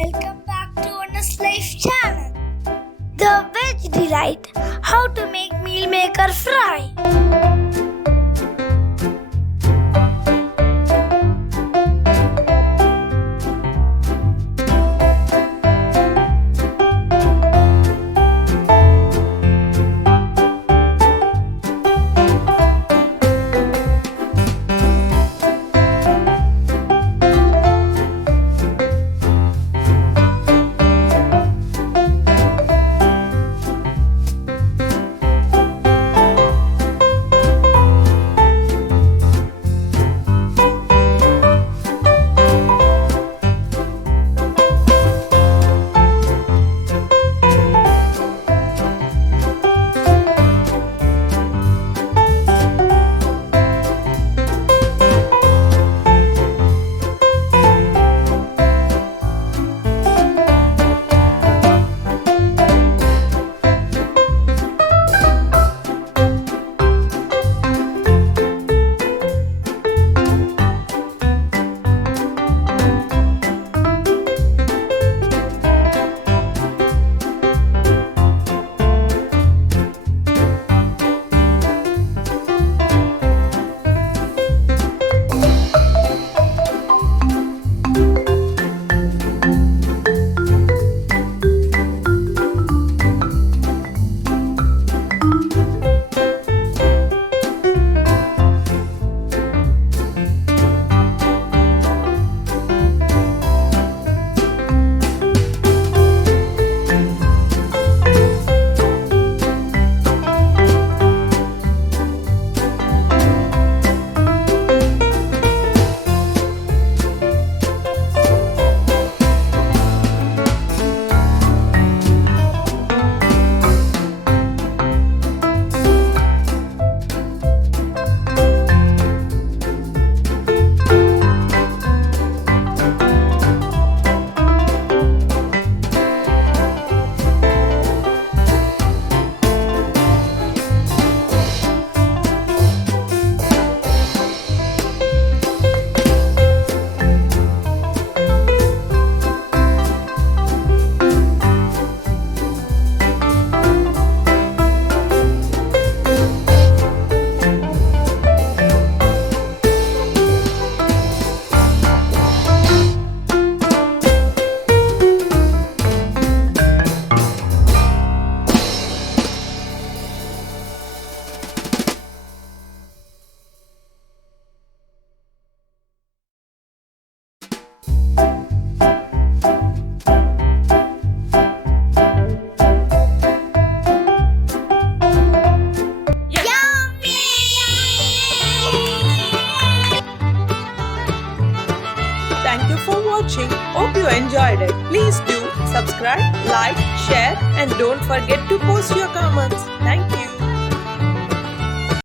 Welcome back to Oneness Life channel. The Veg Delight, how to make meal maker fry. Thank you for watching. Hope you enjoyed it. Please do subscribe, like, share and don't forget to post your comments. Thank you.